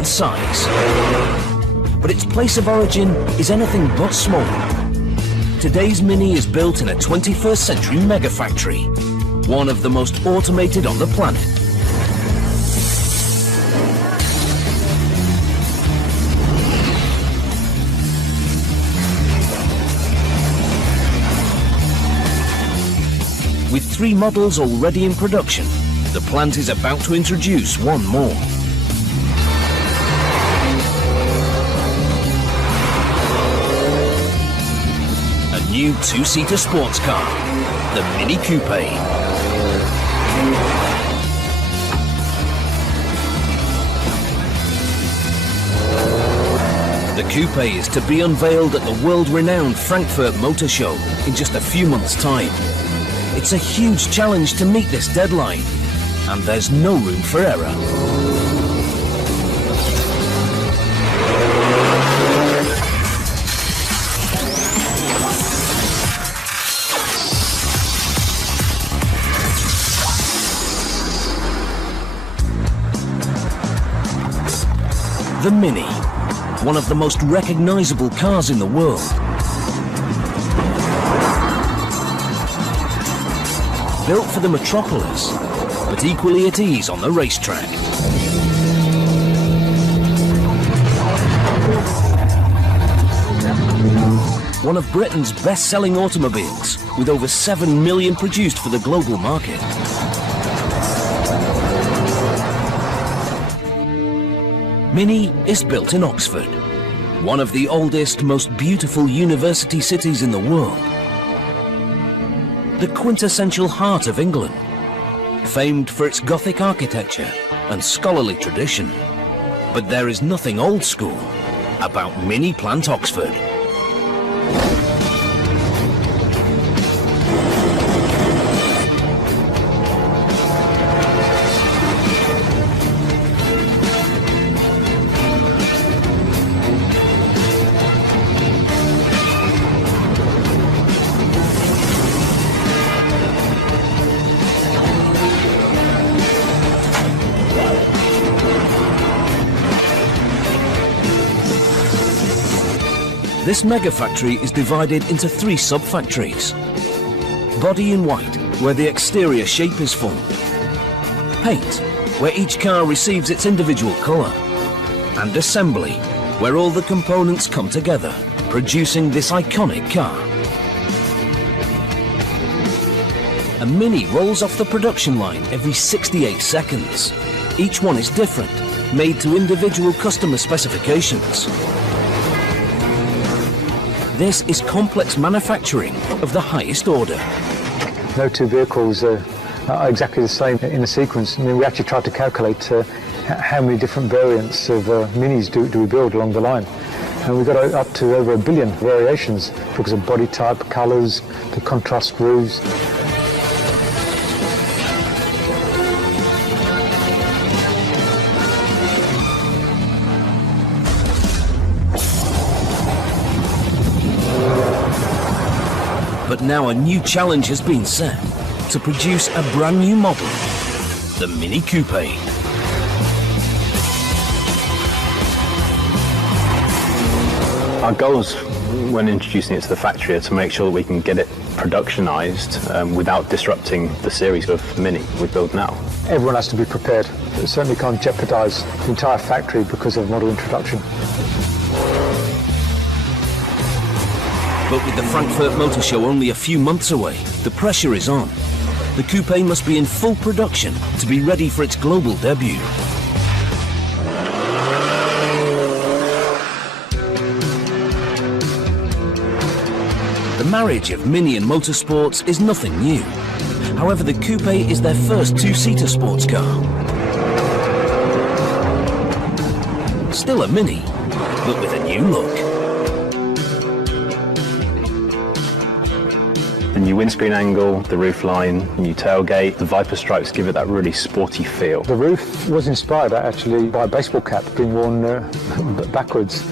and size. But its place of origin is anything but small. Today's Mini is built in a 21st century megafactory, one of the most automated on the planet. With 3 models already in production, the plant is about to introduce one more. A new 2-seater sports car, the Mini Coupé. The Coupé is to be unveiled at the world-renowned Frankfurt Motor Show in just a few months' time. It's a huge challenge to meet this deadline, and there's no room for error. The Mini, one of the most recognizable cars in the world. Built for the metropolis, but equally at ease on the racetrack. One of Britain's best-selling automobiles, with over 7 million produced for the global market. Mini is built in Oxford, one of the oldest, most beautiful university cities in the world. The quintessential heart of England, famed for its Gothic architecture and scholarly tradition. But there is nothing old school about Mini Plant Oxford. This megafactory is divided into 3 sub-factories. Body in white, where the exterior shape is formed. Paint, where each car receives its individual colour. And assembly, where all the components come together, producing this iconic car. A Mini rolls off the production line every 68 seconds. Each one is different, made to individual customer specifications. This is complex manufacturing of the highest order. No 2 vehicles are exactly the same in the sequence. I mean, we actually tried to calculate how many different variants of Minis do we build along the line. And we got up to over 1 billion variations because of body type, colours, the contrast grooves. But now a new challenge has been set to produce a brand new model, the Mini Coupé. Our goals when introducing it to the factory are to make sure that we can get it productionized without disrupting the series of Mini we build now. Everyone has to be prepared. It certainly can't jeopardise the entire factory because of model introduction. But with the Frankfurt Motor Show only a few months away, the pressure is on. The Coupé must be in full production to be ready for its global debut. The marriage of Mini and motorsports is nothing new. However, the Coupé is their first 2-seater sports car. Still a Mini, but with a new look. The new windscreen angle, the roofline, new tailgate, the Viper stripes give it that really sporty feel. The roof was inspired actually by a baseball cap being worn backwards.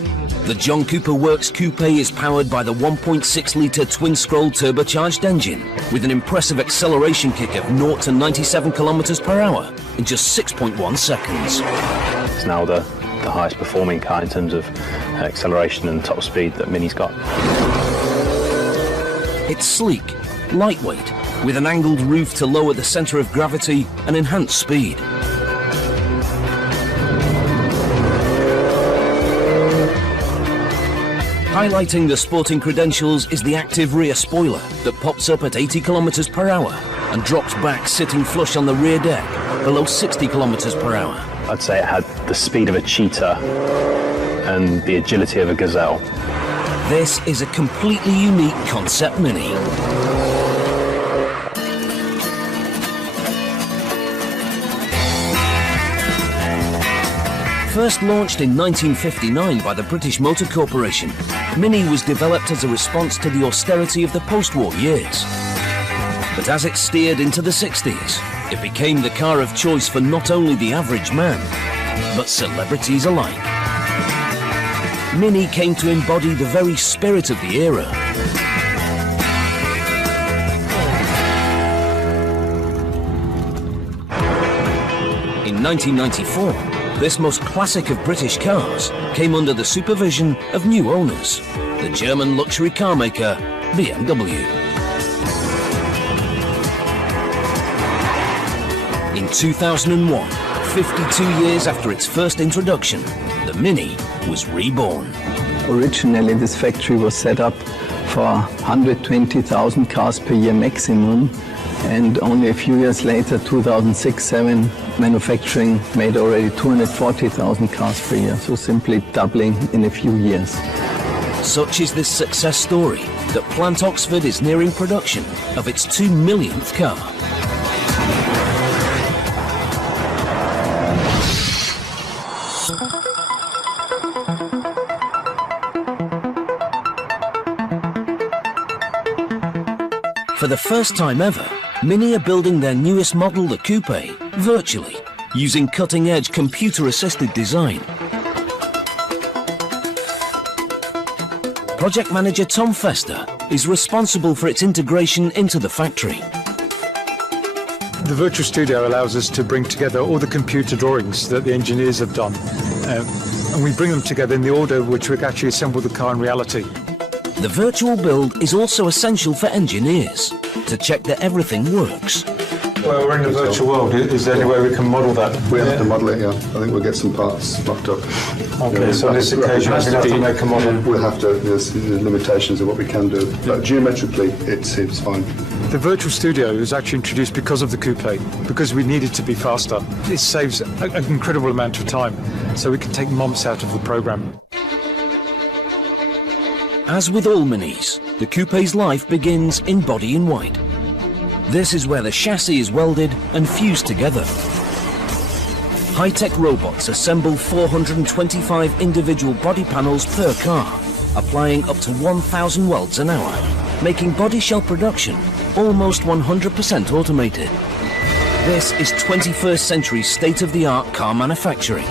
The John Cooper Works Coupé is powered by the 1.6-litre twin-scroll turbocharged engine with an impressive acceleration kick of 0 to 97 km/h in just 6.1 seconds. It's now the the highest performing car in terms of acceleration and top speed that Mini's got. It's sleek, lightweight, with an angled roof to lower the centre of gravity and enhance speed. Highlighting the sporting credentials is the active rear spoiler that pops up at 80 km per hour and drops back sitting flush on the rear deck below 60 km per hour. I'd say it had the speed of a cheetah and the agility of a gazelle. This is a completely unique concept Mini. First launched in 1959 by the British Motor Corporation, Mini was developed as a response to the austerity of the post-war years. But as it steered into the 60s, it became the car of choice for not only the average man, but celebrities alike. Mini came to embody the very spirit of the era. In 1994, this most classic of British cars came under the supervision of new owners, the German luxury car maker BMW. In 2001, 52 years after its first introduction, the Mini was reborn. Originally, this factory was set up for 120,000 cars per year maximum, and only a few years later, 2006-07, manufacturing made already 240,000 cars per year, so simply doubling in a few years. Such is this success story that Plant Oxford is nearing production of its 2 millionth car. For the first time ever, Mini are building their newest model, the Coupé, virtually, using cutting-edge computer-assisted design. Project manager Tom Fester is responsible for its integration into the factory. The virtual studio allows us to bring together all the computer drawings that the engineers have done, and we bring them together in the order which we actually assemble the car in reality. The virtual build is also essential for engineers to check that everything works. Well, we're in the virtual world. Is there any way we can model that? We have to model it, yeah. I think we'll get some parts mocked up. Okay, so on this occasion we have to make a model. We'll have to, there's limitations of what we can do, but geometrically it's fine. The virtual studio was actually introduced because of the Coupé, because we needed to be faster. It saves an incredible amount of time, so we can take months out of the program. As with all Minis, the Coupé's life begins in body in white. This is where the chassis is welded and fused together. High-tech robots assemble 425 individual body panels per car, applying up to 1,000 welds an hour, making body shell production almost 100% automated. This is 21st century state-of-the-art car manufacturing.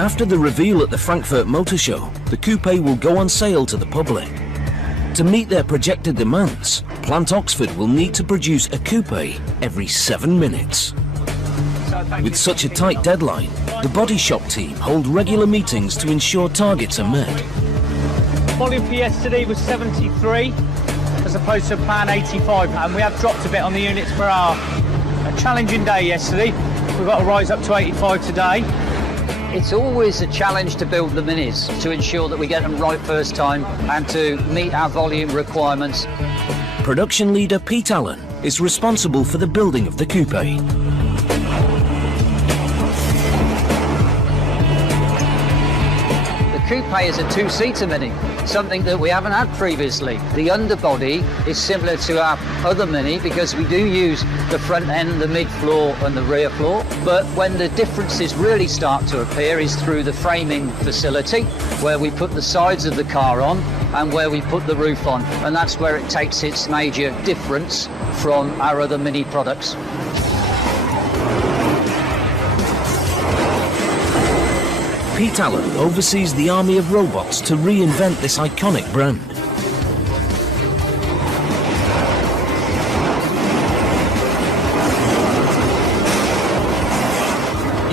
After the reveal at the Frankfurt Motor Show, the Coupé will go on sale to the public. To meet their projected demands, Plant Oxford will need to produce a Coupé every 7 minutes. With such a tight deadline, the body shop team hold regular meetings to ensure targets are met. Volume for yesterday was 73 as opposed to plan 85, and we have dropped a bit on the units per hour. A challenging day yesterday. We've got to rise up to 85 today. It's always a challenge to build the Minis, to ensure that we get them right first time and to meet our volume requirements. Production leader Pete Allen is responsible for the building of the Coupé. The Coupé is a two-seater Mini, something that we haven't had previously. The underbody is similar to our other Mini because we do use the front end, the mid-floor and the rear floor, but when the differences really start to appear is through the framing facility, where we put the sides of the car on and where we put the roof on, and that's where it takes its major difference from our other Mini products. Pete Allen oversees the army of robots to reinvent this iconic brand.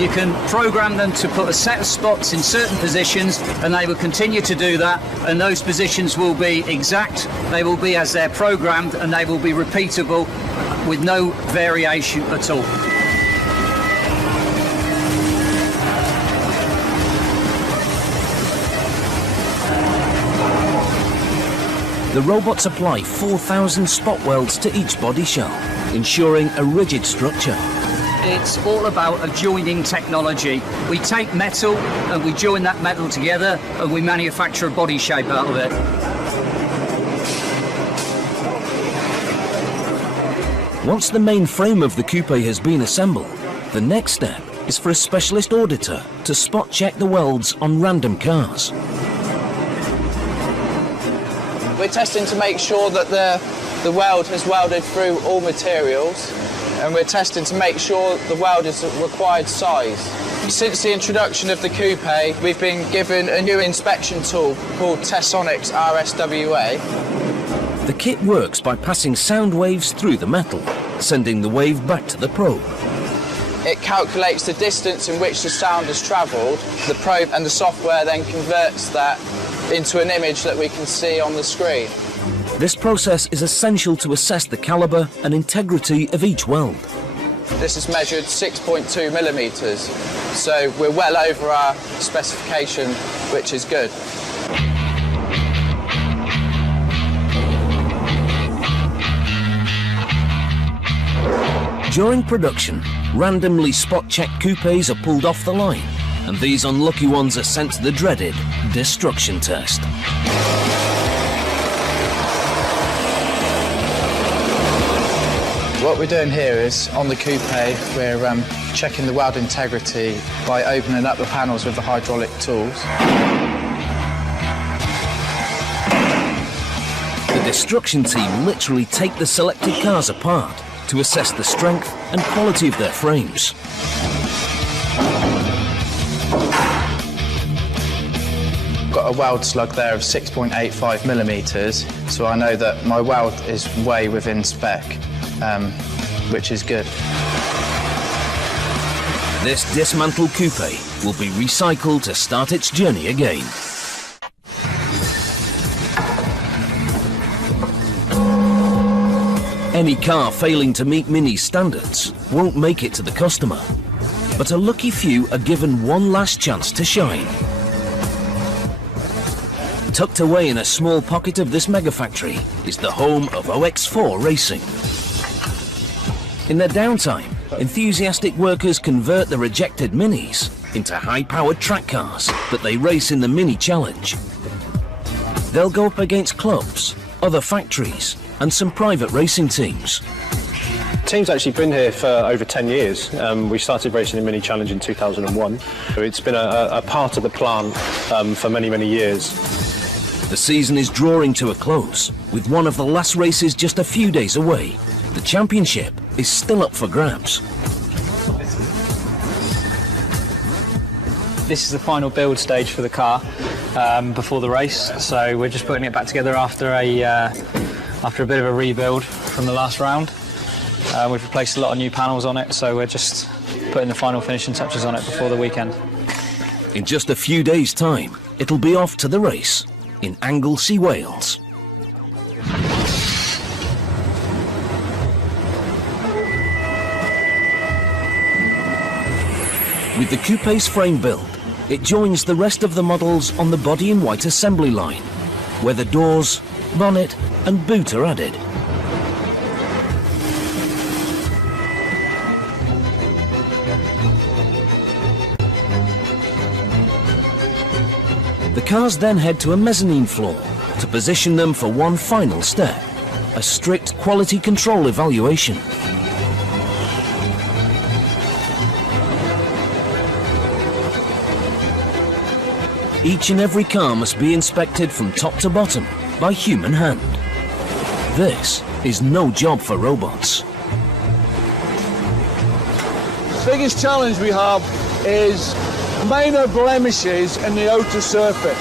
You can program them to put a set of spots in certain positions, and they will continue to do that, and those positions will be exact, they will be as they're programmed, and they will be repeatable with no variation at all. The robots apply 4,000 spot welds to each body shell, ensuring a rigid structure. It's all about a joining technology. We take metal and we join that metal together and we manufacture a body shape out of it. Once the main frame of the Coupé has been assembled, the next step is for a specialist auditor to spot check the welds on random cars. We're testing to make sure that the weld has welded through all materials, and we're testing to make sure the weld is the required size. Since the introduction of the Coupé, we've been given a new inspection tool called Tesonics RSWA. The kit works by passing sound waves through the metal, sending the wave back to the probe. It calculates the distance in which the sound has travelled. The probe and the software then converts that into an image that we can see on the screen. This process is essential to assess the calibre and integrity of each weld. This is measured 6.2 millimetres, so we're well over our specification, which is good. During production, randomly spot-checked coupés are pulled off the line, and these unlucky ones are sent to the dreaded destruction test. What we're doing here is, on the Coupé, we're checking the weld integrity by opening up the panels with the hydraulic tools. The destruction team literally take the selected cars apart to assess the strength and quality of their frames. Got a weld slug there of 6.85 millimetres, so I know that my weld is way within spec, which is good. This dismantled Coupé will be recycled to start its journey again. Any car failing to meet Mini's standards won't make it to the customer, but a lucky few are given one last chance to shine. Tucked away in a small pocket of this megafactory is the home of OX4 racing. In their downtime, enthusiastic workers convert the rejected Minis into high-powered track cars that they race in the Mini Challenge. They'll go up against clubs, other factories, and some private racing teams. The team's actually been here for over 10 years. We started racing the Mini Challenge in 2001. It's been a part of the plant for many, many years. The season is drawing to a close, with one of the last races just a few days away. The championship is still up for grabs. This is the final build stage for the car before the race, so we're just putting it back together after a bit of a rebuild from the last round. We've replaced a lot of new panels on it, so we're just putting the final finishing touches on it before the weekend. In just a few days' time, it'll be off to the race in Anglesey, Wales. With the Coupé's frame built, it joins the rest of the models on the body-in-white assembly line, where the doors, bonnet and boot are added. The cars then head to a mezzanine floor to position them for one final step, a strict quality control evaluation. Each and every car must be inspected from top to bottom by human hand. This is no job for robots. The biggest challenge we have is minor blemishes in the outer surface.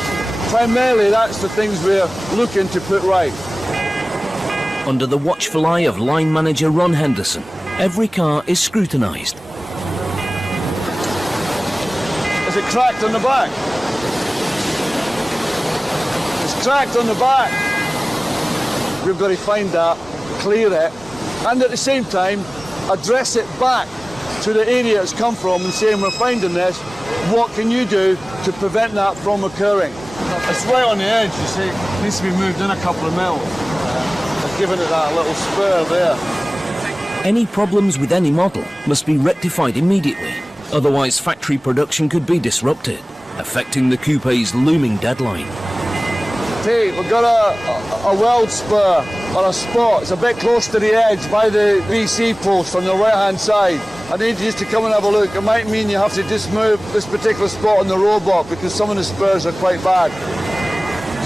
Primarily, that's the things we're looking to put right. Under the watchful eye of line manager Ron Henderson, every car is scrutinised. Is it cracked on the back? It's cracked on the back. We've got to find that, clear it, and at the same time, address it back to the area it's come from and saying, we're finding this, what can you do to prevent that from occurring? It's right on the edge, you see. It needs to be moved in a couple of mils. I've given it that little spur there. Any problems with any model must be rectified immediately, otherwise factory production could be disrupted, affecting the Coupé's looming deadline. Hey, we've got a weld spur on a spot. It's a bit close to the edge by the VC post on the right-hand side. I need you just to come and have a look. It might mean you have to just move this particular spot on the robot because some of the spurs are quite bad.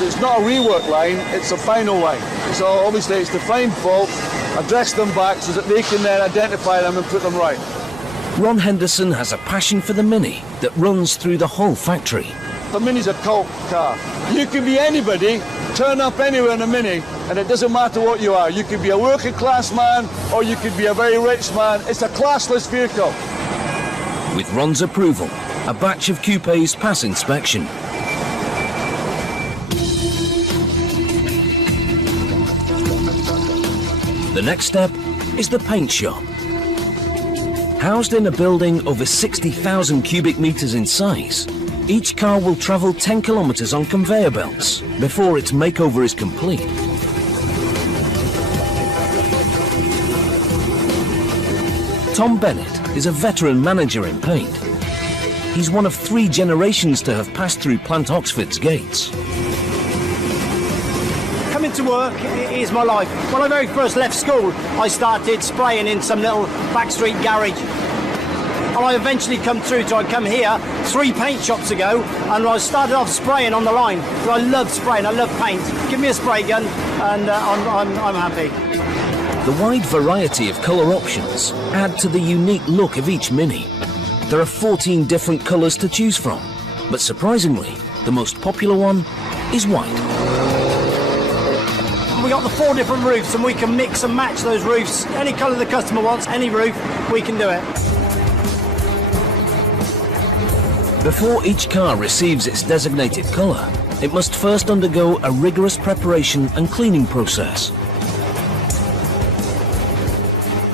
It's not a rework line, it's a final line. So obviously it's the fine fault, address them back so that they can then identify them and put them right. Ron Henderson has a passion for the Mini that runs through the whole factory. The Mini's a cult car. You can be anybody, turn up anywhere in a Mini, and it doesn't matter what you are. You could be a working class man, or you could be a very rich man. It's a classless vehicle. With Ron's approval, a batch of Coupés pass inspection. The next step is the paint shop. Housed in a building over 60,000 cubic metres in size, each car will travel 10 kilometres on conveyor belts before its makeover is complete. Tom Bennett is a veteran manager in paint. He's one of 3 generations to have passed through Plant Oxford's gates. Coming to work is my life. When I very first left school, I started spraying in some little backstreet garage. And I eventually come through to, I come here 3 paint shops ago, and I started off spraying on the line. But I love spraying, I love paint. Give me a spray gun, and I'm happy. The wide variety of colour options add to the unique look of each Mini. There are 14 different colours to choose from, but surprisingly, the most popular one is white. We got the 4 different roofs, and we can mix and match those roofs. Any colour the customer wants, any roof, we can do it. Before each car receives its designated colour, it must first undergo a rigorous preparation and cleaning process.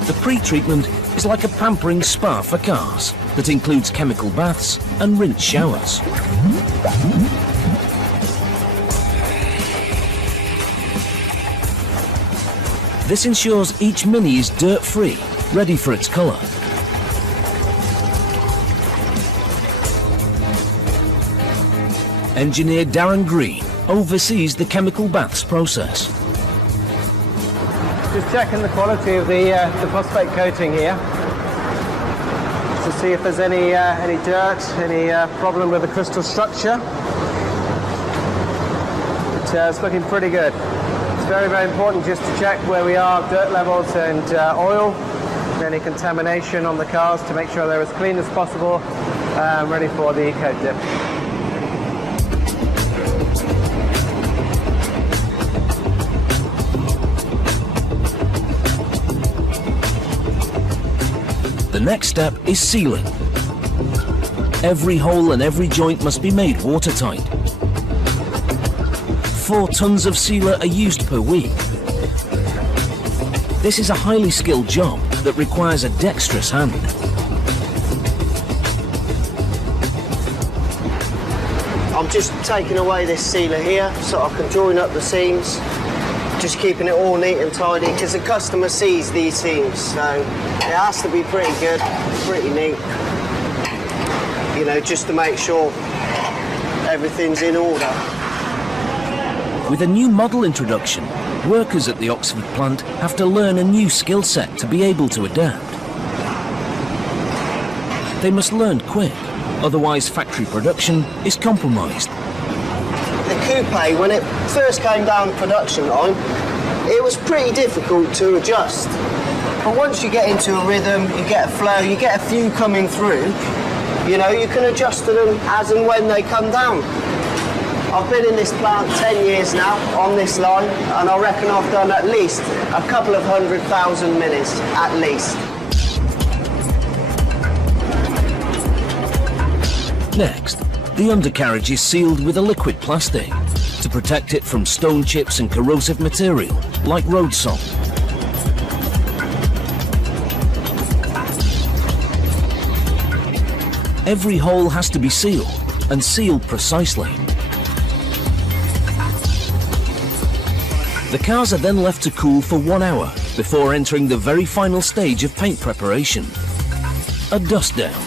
The pre-treatment is like a pampering spa for cars that includes chemical baths and rinse showers. This ensures each Mini is dirt-free, ready for its colour. Engineer Darren Green oversees the chemical baths process. Just checking the quality of the phosphate coating here to see if there's any dirt, any problem with the crystal structure. It's looking pretty good. It's very, very important just to check where we are, dirt levels and oil, any contamination on the cars to make sure they're as clean as possible, ready for the coat dip. The next step is sealing. Every hole and every joint must be made watertight. 4 tons of sealer are used per week. This is a highly skilled job that requires a dexterous hand. I'm just taking away this sealer here so I can join up the seams. Just keeping it all neat and tidy because the customer sees these seams, so it has to be pretty good, pretty neat, you know, just to make sure everything's in order. With a new model introduction, workers at the Oxford plant have to learn a new skill set to be able to adapt. They must learn quick, otherwise factory production is compromised. The Coupé, when it first came down the production line, it was pretty difficult to adjust. But once you get into a rhythm, you get a flow, you get a few coming through, You know, you can adjust to them as and when they come down. I've been in this plant 10 years now on this line, and I reckon I've done at least a couple of 100,000 minis, at least. Next, the undercarriage is sealed with a liquid plastic to protect it from stone chips and corrosive material like road salt. Every hole has to be sealed, and sealed precisely. The cars are then left to cool for 1 hour before entering the very final stage of paint preparation, a dust down.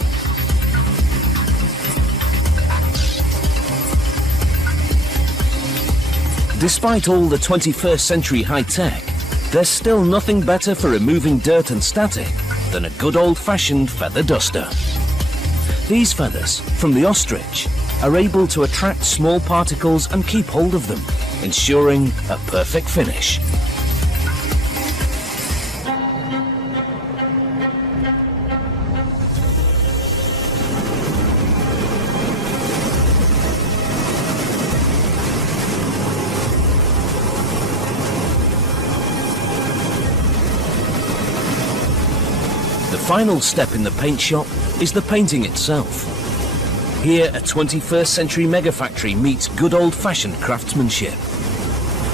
Despite all the 21st century high-tech, there's still nothing better for removing dirt and static than a good old-fashioned feather duster. These feathers, from the ostrich, are able to attract small particles and keep hold of them, ensuring a perfect finish. The final step in the paint shop is the painting itself. Here, a 21st century megafactory meets good old-fashioned craftsmanship.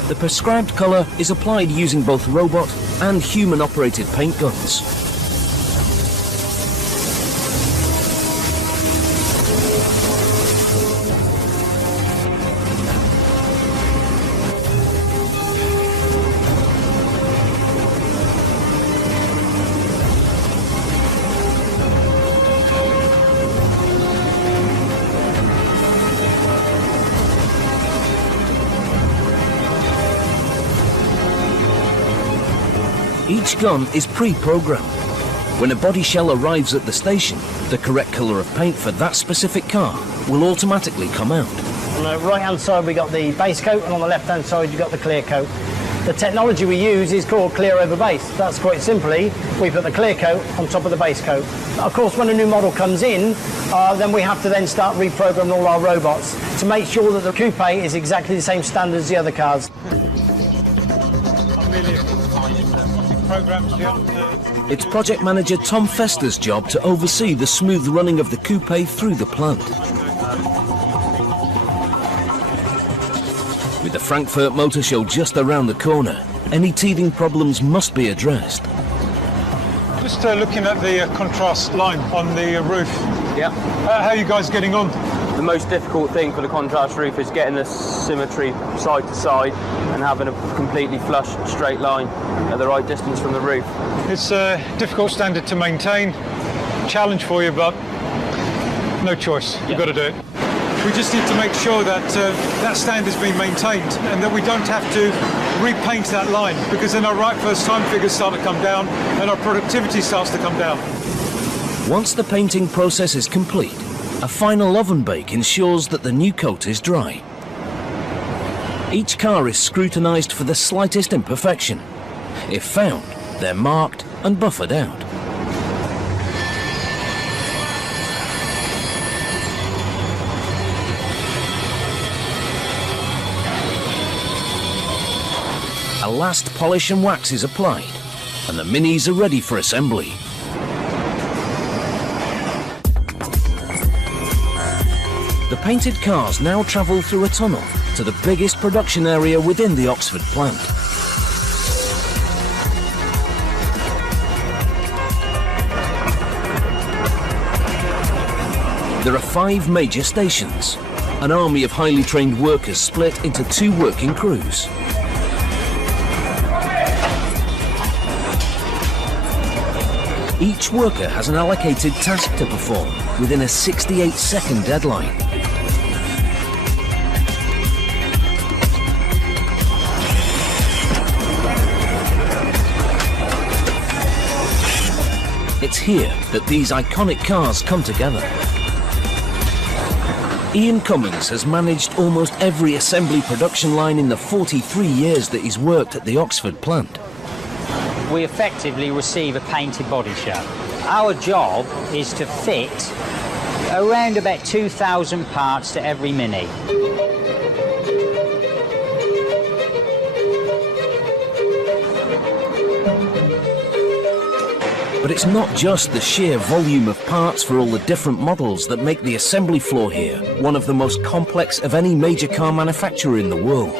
The prescribed colour is applied using both robot and human-operated paint guns. Each gun is pre-programmed. When a body shell arrives at the station, the correct colour of paint for that specific car will automatically come out. On the right-hand side we got the base coat, and on the left-hand side you've got the clear coat. The technology we use is called clear over base. That's quite simply, we put the clear coat on top of the base coat. Of course, when a new model comes in, then we have to then start reprogramming all our robots to make sure that the Coupé is exactly the same standard as the other cars. It's project manager Tom Fester's job to oversee the smooth running of the Coupé through the plant. With the Frankfurt Motor Show just around the corner, any teething problems must be addressed. Just looking at the contrast line on the roof. Yeah. How are you guys getting on? The most difficult thing for the contrast roof is getting the symmetry side to side and having a completely flush straight line at the right distance from the roof. It's a difficult standard to maintain, challenge for you, but no choice. You've got to do it. We just need to make sure that that standard's been maintained and that we don't have to repaint that line, because then our right first time figures start to come down and our productivity starts to come down. Once the painting process is complete, a final oven bake ensures that the new coat is dry. Each car is scrutinised for the slightest imperfection. If found, they're marked and buffered out. A last polish and wax is applied, and the Minis are ready for assembly. The painted cars now travel through a tunnel to the biggest production area within the Oxford plant. There are 5 major stations, an army of highly trained workers split into 2 working crews. Each worker has an allocated task to perform within a 68-second deadline. It's here that these iconic cars come together. Ian Cummings has managed almost every assembly production line in the 43 years that he's worked at the Oxford plant. We effectively receive a painted body shell. Our job is to fit around about 2,000 parts to every Mini. But it's not just the sheer volume of parts for all the different models that make the assembly floor here one of the most complex of any major car manufacturer in the world.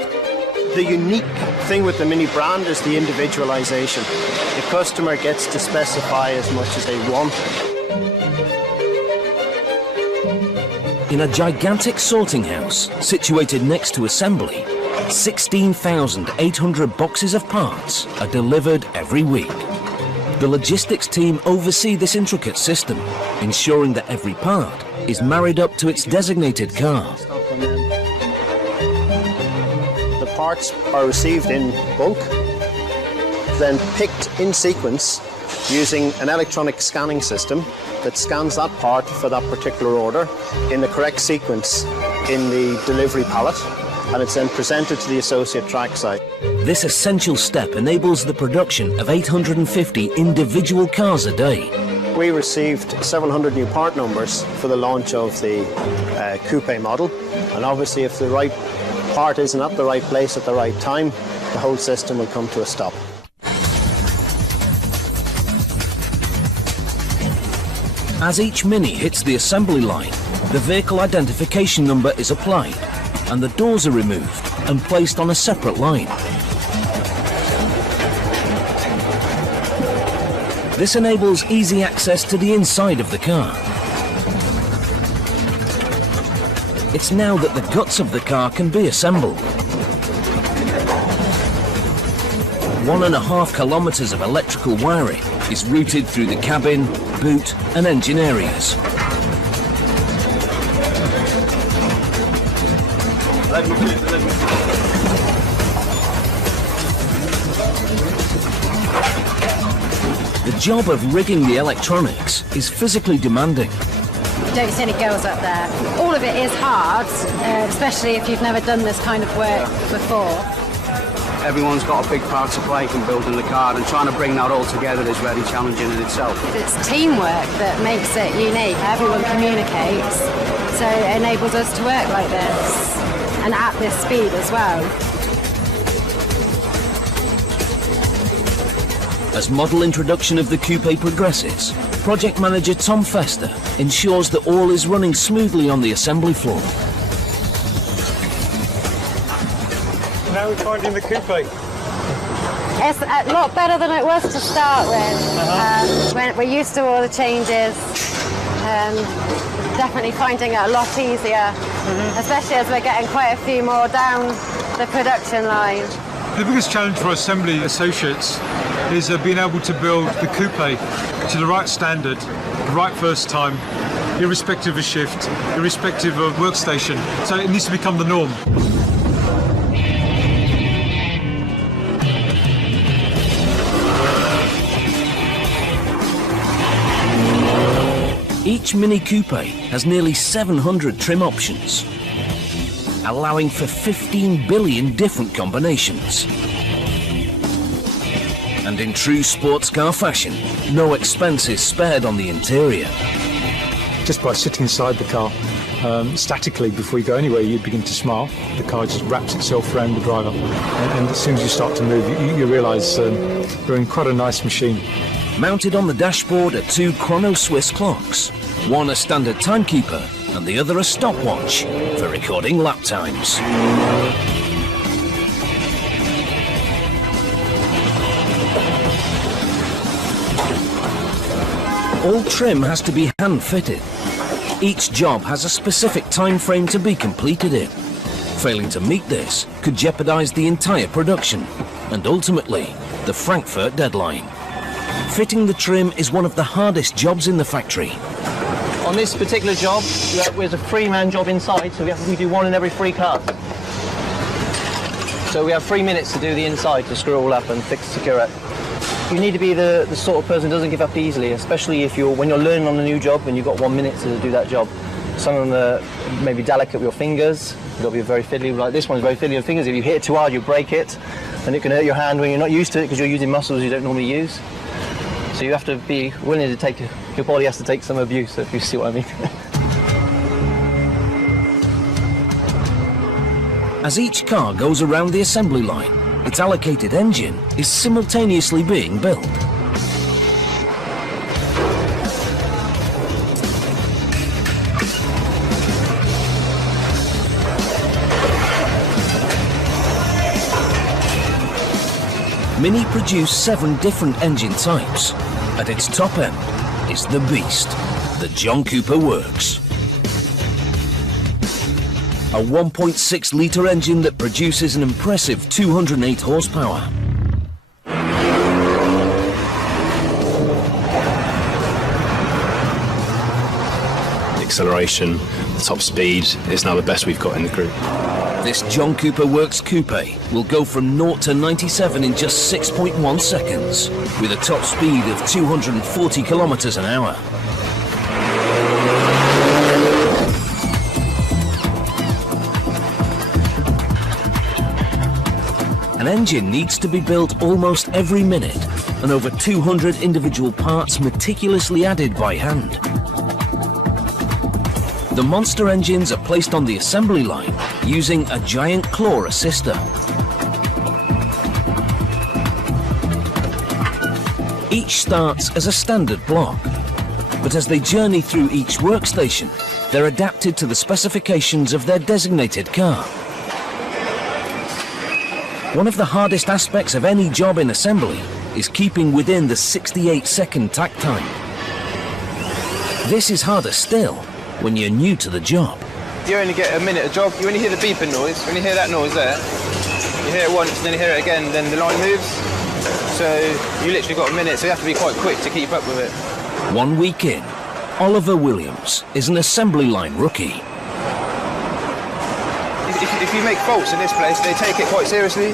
The unique thing with the Mini brand is the individualization. The customer gets to specify as much as they want. In a gigantic sorting house situated next to assembly, 16,800 boxes of parts are delivered every week. The logistics team oversee this intricate system, ensuring that every part is married up to its designated car. The parts are received in bulk, then picked in sequence using an electronic scanning system that scans that part for that particular order in the correct sequence in the delivery pallet, and it's then presented to the associate track site. This essential step enables the production of 850 individual cars a day. We received several hundred new part numbers for the launch of the Coupé model, and obviously if the right part isn't at the right place at the right time, the whole system will come to a stop. As each Mini hits the assembly line, the vehicle identification number is applied, and the doors are removed and placed on a separate line. This enables easy access to the inside of the car. It's now that the guts of the car can be assembled. 1.5 kilometers of electrical wiring is routed through the cabin, boot and engine areas. The job of rigging the electronics is physically demanding. You don't see any girls up there. All of it is hard, especially if you've never done this kind of work before. Everyone's got a big part to play in building the car, and trying to bring that all together is very challenging in itself. It's teamwork that makes it unique. Everyone communicates, so it enables us to work like this, and at this speed as well. As model introduction of the Coupé progresses, project manager Tom Fester ensures that all is running smoothly on the assembly floor. How are we finding the Coupé? It's a lot better than it was to start with. When we're used to all the changes, definitely finding it a lot easier, especially as we're getting quite a few more down the production line. The biggest challenge for assembly associates is being able to build the Coupé to the right standard, the right first time, irrespective of shift, irrespective of workstation. So it needs to become the norm. Each Mini Coupé has nearly 700 trim options, allowing for 15 billion different combinations. And in true sports car fashion, no expense is spared on the interior. Just by sitting inside the car, statically, before you go anywhere, you begin to smile. The car just wraps itself around the driver. And as soon as you start to move, you realise you're in quite a nice machine. Mounted on the dashboard are two chrono Swiss clocks, one a standard timekeeper and the other a stopwatch for recording lap times. All trim has to be hand-fitted. Each job has a specific time frame to be completed in. Failing to meet this could jeopardise the entire production and ultimately the Frankfurt deadline. Fitting the trim is one of the hardest jobs in the factory. On this particular job, there's a 3-man job inside, so we do one in every 3 cars. So we have 3 minutes to do the inside to screw it all up and secure it. You need to be the sort of person who doesn't give up easily, especially when you're learning on a new job and you've got 1 minute to do that job. Some of them are maybe delicate with your fingers. You've got to be very fiddly. Like this one's very fiddly with fingers. If you hit it too hard, you break it, and it can hurt your hand when you're not used to it because you're using muscles you don't normally use. So you have to be willing to take, your body has to take some abuse, if you see what I mean. As each car goes around the assembly line, its allocated engine is simultaneously being built. Mini produce 7 different engine types. At its top end is the beast, the John Cooper Works. A 1.6 litre engine that produces an impressive 208 horsepower. The acceleration, the top speed is now the best we've got in the group. This John Cooper Works Coupé will go from 0 to 97 in just 6.1 seconds, with a top speed of 240 kilometres an hour. An engine needs to be built almost every minute, and over 200 individual parts meticulously added by hand. The monster engines are placed on the assembly line using a giant claw assister. Each starts as a standard block, but as they journey through each workstation, they're adapted to the specifications of their designated car. One of the hardest aspects of any job in assembly is keeping within the 68-second takt time. This is harder still when you're new to the job. You only get a minute a job. You only hear the beeping noise. When you hear that noise there, you hear it once, then you hear it again, then the line moves. So you literally got a minute, so you have to be quite quick to keep up with it. 1 week in, Oliver Williams is an assembly line rookie. If you make faults in this place, they take it quite seriously,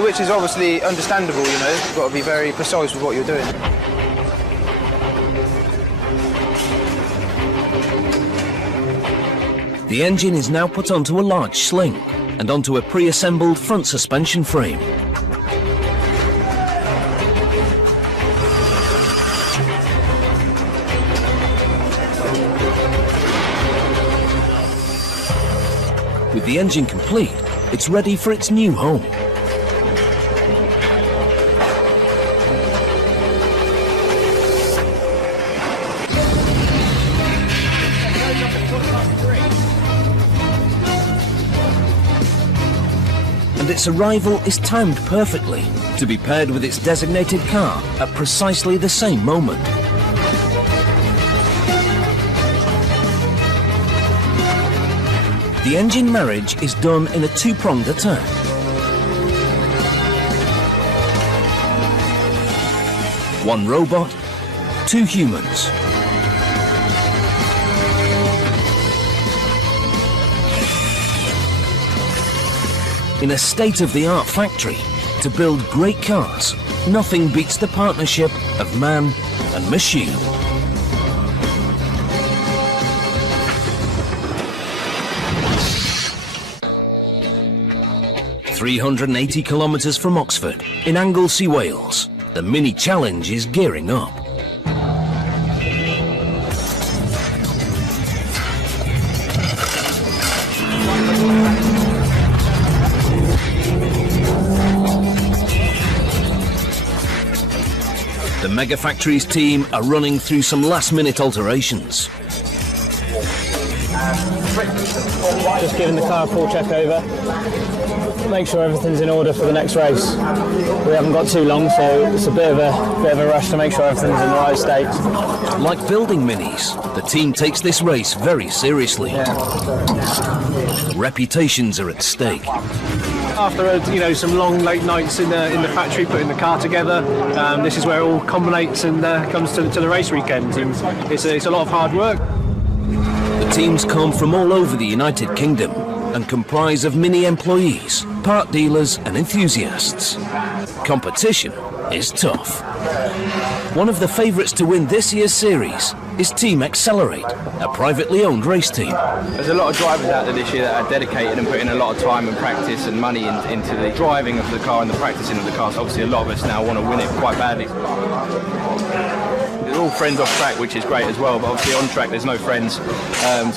which is obviously understandable, you know. You've got to be very precise with what you're doing. The engine is now put onto a large sling and onto a pre-assembled front suspension frame. With the engine complete, it's ready for its new home. And its arrival is timed perfectly to be paired with its designated car at precisely the same moment. The engine marriage is done in a two-pronged attack. One robot, 2 humans. In a state-of-the-art factory, to build great cars, nothing beats the partnership of man and machine. "380 kilometres from Oxford, in Anglesey, Wales, the Mini Challenge is gearing up. The Megafactories team are running through some last-minute alterations. Just giving the car a full check over. Make sure everything's in order for the next race. We haven't got too long, so it's a bit of a rush to make sure everything's in the right state. Like building minis, the team takes this race very seriously. Reputations are at stake. After some long late nights in the factory putting the car together, this is where it all culminates and comes to the race weekend. And it's a lot of hard work. The teams come from all over the United Kingdom and comprise of Mini employees, part dealers and enthusiasts. Competition is tough. One of the favourites to win this year's series is Team Accelerate, a privately owned race team. There's a lot of drivers out there this year that are dedicated and putting a lot of time and practice and money into the driving of the car and the practicing of the car. So obviously a lot of us now want to win it quite badly. we're all friends off track, which is great as well, but obviously on track there's no friends.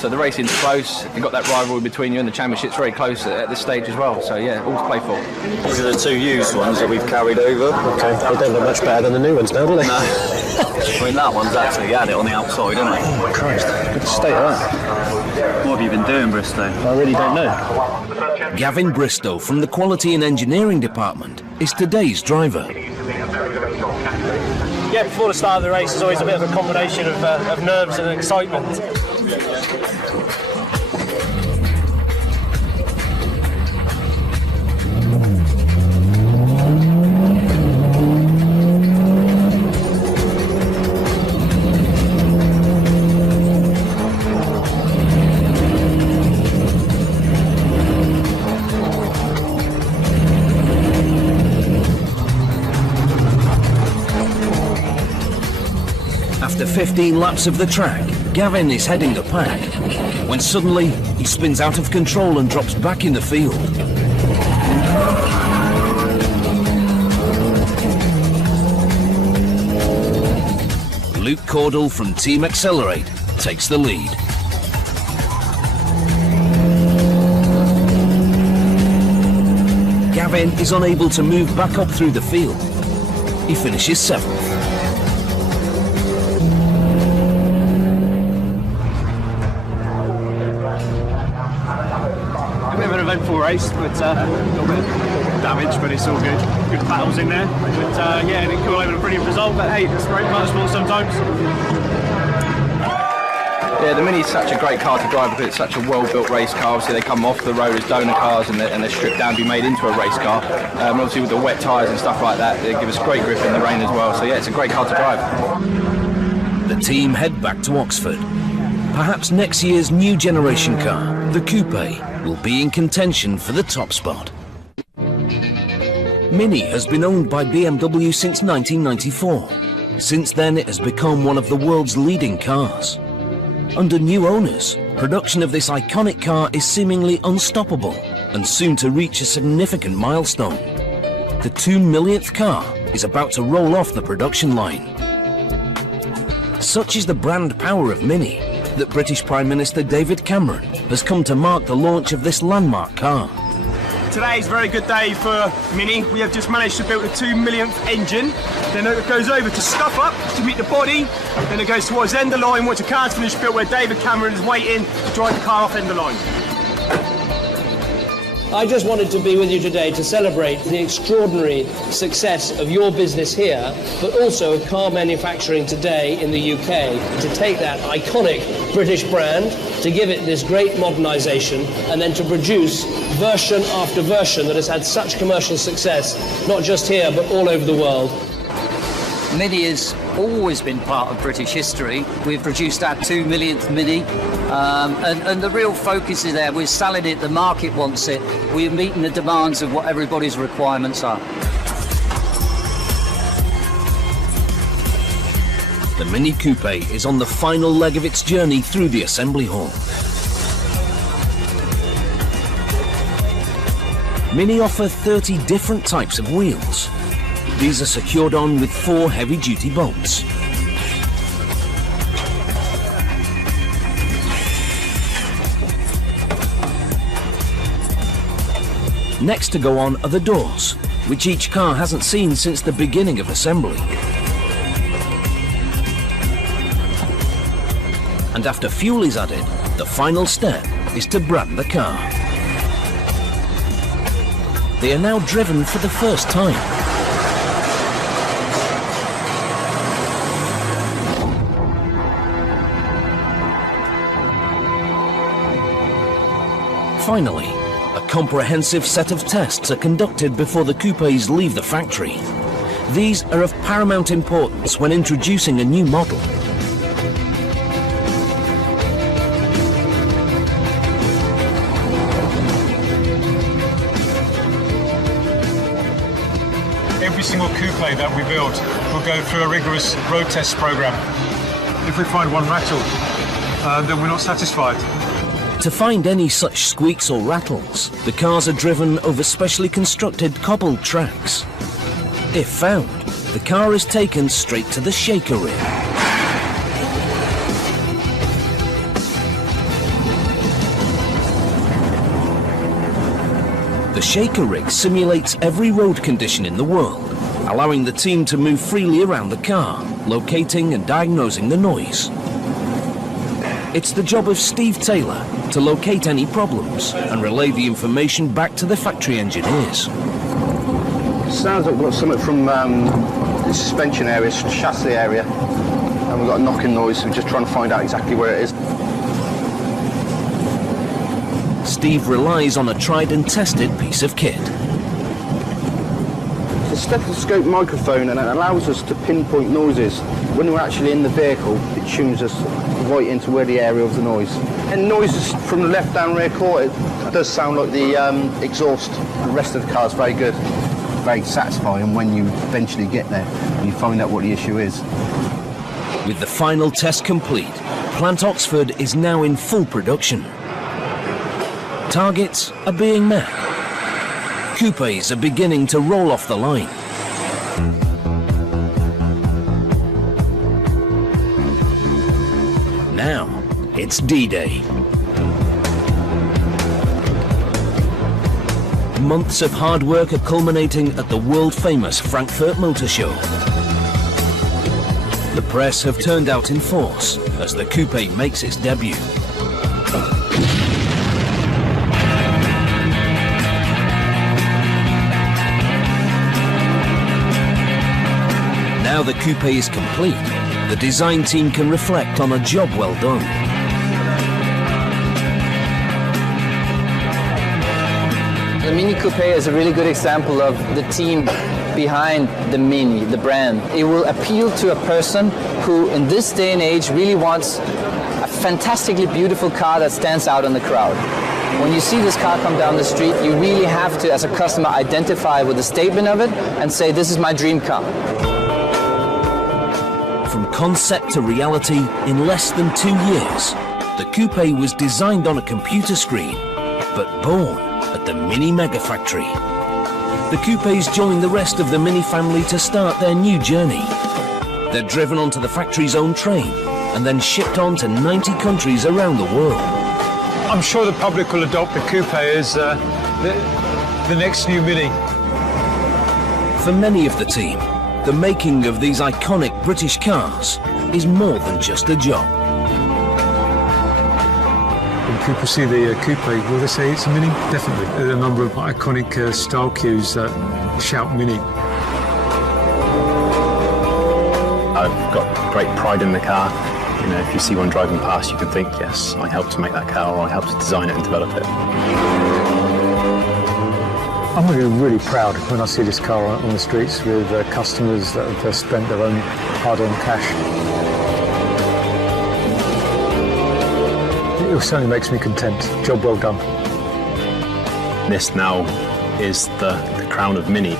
So the racing's close, you've got that rivalry between you, and the championship's very close at this stage as well, so yeah, all to play for. These are the 2 used ones that we've carried over. Okay, they don't look much better than the new ones now, do they? No. I mean, that one's actually had it on the outside, isn't it? Oh Christ, good state of that. What have you been doing, Bristow? I really don't know. Gavin Bristow from the Quality and Engineering Department is today's driver. Yeah, before the start of the race, there's always a bit of a combination of nerves and excitement. After 15 laps of the track, Gavin is heading the pack, when suddenly he spins out of control and drops back in the field. Luke Cordell from Team Accelerate takes the lead. Gavin is unable to move back up through the field. He finishes 7th. Eventful race, but a little bit of damage, but it's all good. Good battles in there, but yeah, it didn't come away with a brilliant result, but hey, it's great motorsport sometimes. Yeah, the Mini's such a great car to drive because it's such a well-built race car. Obviously, they come off the road as donor cars and they're stripped down to be made into a race car. Obviously, with the wet tyres and stuff like that, they give us great grip in the rain as well. So yeah, it's a great car to drive. The team head back to Oxford. Perhaps next year's new generation car, the Coupé, will be in contention for the top spot. Mini has been owned by BMW since 1994. Since then, it has become one of the world's leading cars. Under new owners, production of this iconic car is seemingly unstoppable and soon to reach a significant milestone. The 2 millionth car is about to roll off the production line. Such is the brand power of Mini that British Prime Minister David Cameron has come to mark the launch of this landmark car. Today is a very good day for Mini. We have just managed to build a 2 millionth engine. Then it goes over to scuff up to meet the body. Then it goes towards end of line once the car's finished built, where David Cameron is waiting to drive the car off end of line. I just wanted to be with you today to celebrate the extraordinary success of your business here, but also of car manufacturing today in the UK, to take that iconic British brand, to give it this great modernisation, and then to produce version after version that has had such commercial success, not just here, but all over the world. Mini has always been part of British history. We've produced our 2 millionth Mini, and the real focus is there. We're selling it, the market wants it. We're meeting the demands of what everybody's requirements are. The Mini Coupé is on the final leg of its journey through the assembly hall. Mini offer 30 different types of wheels. These are secured on with 4 heavy-duty bolts. Next to go on are the doors, which each car hasn't seen since the beginning of assembly. And after fuel is added, the final step is to brand the car. They are now driven for the first time. Finally, a comprehensive set of tests are conducted before the coupés leave the factory. These are of paramount importance when introducing a new model. Every single coupé that we build will go through a rigorous road test program. If we find one rattle, then we're not satisfied. To find any such squeaks or rattles, the cars are driven over specially constructed cobbled tracks. If found, the car is taken straight to the shaker rig. The shaker rig simulates every road condition in the world, allowing the team to move freely around the car, locating and diagnosing the noise. It's the job of Steve Taylor to locate any problems and relay the information back to the factory engineers. Sounds like we've got something from the suspension area, chassis area, and we've got a knocking noise, so we're just trying to find out exactly where it is. Steve relies on a tried and tested piece of kit. It's a stethoscope microphone, and it allows us to pinpoint noises. When we're actually in the vehicle, it tunes us right into where the area of the noise. And noises from the left-hand rear quarter, it does sound like the exhaust. The rest of the car is very good, very satisfying when you eventually get there and you find out what the issue is. With the final test complete, Plant Oxford is now in full production. Targets are being met. Coupés are beginning to roll off the line. Now, it's D-Day. Months of hard work are culminating at the world-famous Frankfurt Motor Show. The press have turned out in force as the Coupé makes its debut. Now the Coupé is complete, the design team can reflect on a job well done. The Mini Coupé is a really good example of the team behind the Mini, the brand. It will appeal to a person who, in this day and age, really wants a fantastically beautiful car that stands out in the crowd. When you see this car come down the street, you really have to, as a customer, identify with the statement of it and say, this is my dream car. From concept to reality in less than 2 years, the Coupé was designed on a computer screen, but born at the Mini Megafactory. The Coupés join the rest of the Mini family to start their new journey. They're driven onto the factory's own train and then shipped on to 90 countries around the world. I'm sure the public will adopt the Coupé as the next new Mini. For many of the team, the making of these iconic British cars is more than just a job. When people see the Coupé, will they say it's a Mini? Definitely. There are a number of iconic style cues that shout Mini. I've got great pride in the car. You know, if you see one driving past, you can think, yes, I helped to make that car, or I helped to design it and develop it. I'm going to be really proud when I see this car on the streets with customers that have spent their own hard-earned cash. It certainly makes me content. Job well done. This now is the crown of Mini.